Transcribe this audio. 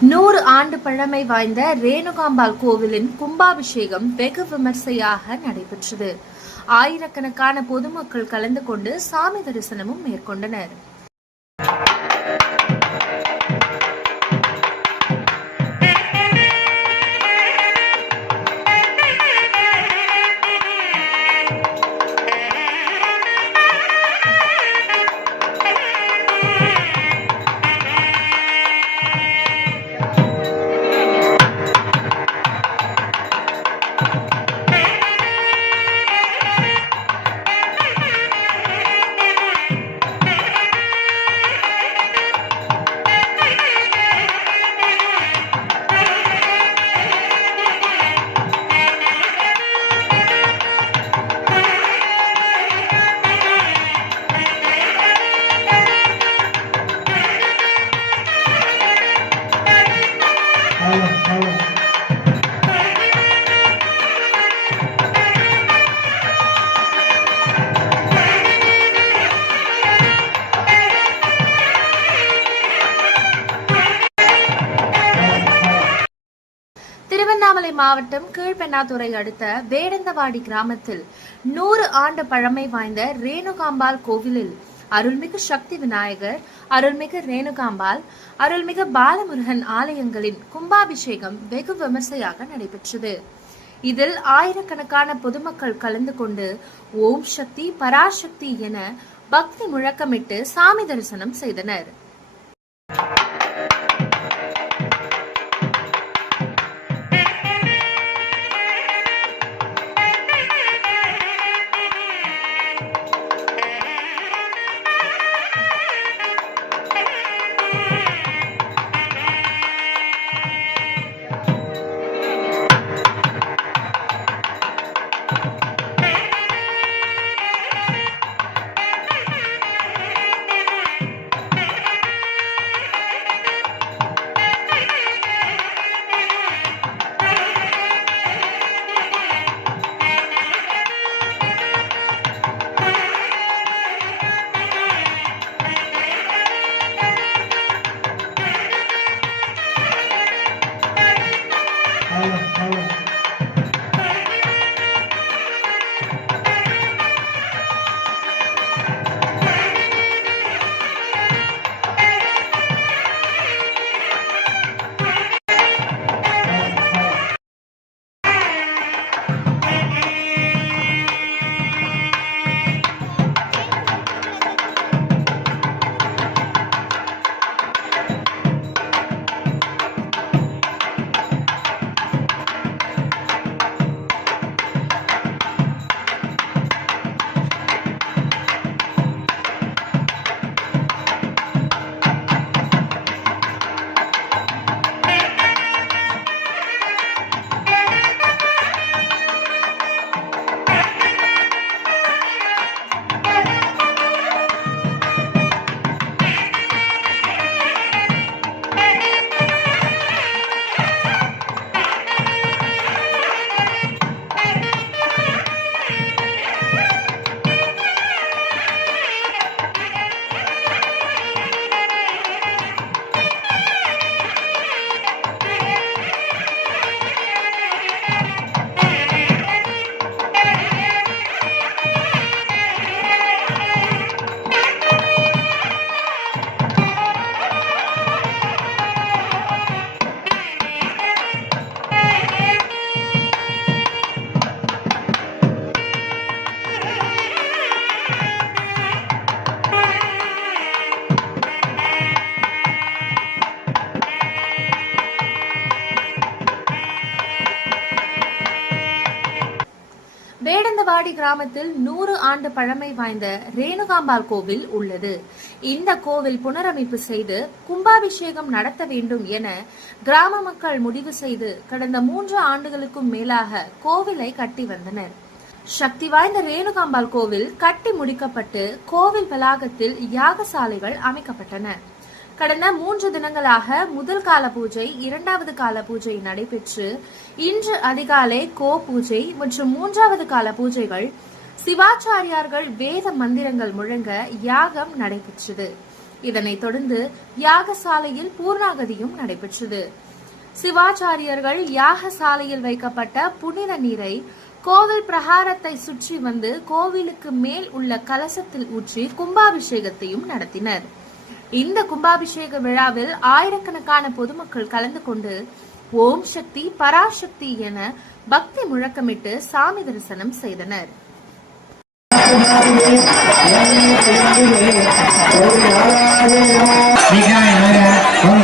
நூறு ஆண்டு பழமை வாய்ந்த ரேணுகாம்பாள் கோவிலின் கும்பாபிஷேகம் வெகு விமர்சையாக நடைபெற்றது. ஆயிரக்கணக்கான பொதுமக்கள் கலந்து கொண்டு சாமி தரிசனமும் மேற்கொண்டனர். திருவண்ணாமலை மாவட்டம் கீழ்பெண்ணாதுறை அடுத்த வேடந்தவாடி கிராமத்தில் நூறு ஆண்டு பழமை வாய்ந்த ரேணுகாம்பாள் கோவிலில் அருள்மிகு சக்தி விநாயகர் அருள்மிகு ரேணுகாம்பாள் அருள்மிகு பாலமுருகன் ஆலயங்களின் கும்பாபிஷேகம் வெகு விமர்சையாக நடைபெற்றது. இதில் ஆயிரக்கணக்கான பொதுமக்கள் கலந்து கொண்டு ஓம் சக்தி பராசக்தி என பக்தி முழக்கமிட்டு சாமி தரிசனம் செய்தனர். வேடந்தவாடி கிராமத்தில் நூறு ஆண்டு பழமை வாய்ந்த ரேணுகாம்பாள் கோவில் உள்ளது. இந்த கோவில் புனரமைப்பு செய்து கும்பாபிஷேகம் நடத்த வேண்டும் என கிராம மக்கள் முடிவு செய்து கடந்த மூன்று ஆண்டுகளுக்கும் மேலாக கோவிலை கட்டி வந்தனர். சக்தி வாய்ந்த ரேணுகாம்பாள் கோவில் கட்டி முடிக்கப்பட்டு கோவில் வளாகத்தில் யாகசாலைகள் அமைக்கப்பட்டன. கடந்த மூன்று தினங்களாக முதல் கால பூஜை இரண்டாவது கால பூஜை நடைபெற்று இன்று அதிகாலை கோ பூஜை மற்றும் மூன்றாவது கால பூஜைகள் சிவாச்சாரியார்கள் வேத மந்திரங்கள் முழங்க யாகம் நடைபெற்றது. இதனைத் தொடர்ந்து யாகசாலையில் பூர்ணாகதியும் நடைபெற்றது. சிவாச்சாரியர்கள் யாகசாலையில் வைக்கப்பட்ட புனித நீரை கோவில் பிரகாரத்தை சுற்றி வந்து கோவிலுக்கு மேல் உள்ள கலசத்தில் ஊற்றி கும்பாபிஷேகத்தையும் நடத்தினர். இந்த கும்பாபிஷேக விழாவில் ஆயிரக்கணக்கான பொதுமக்கள் கலந்து கொண்டு ஓம் சக்தி பராசக்தி என பக்தி முழக்கமிட்டு சாமி தரிசனம் செய்தனர் ஓம்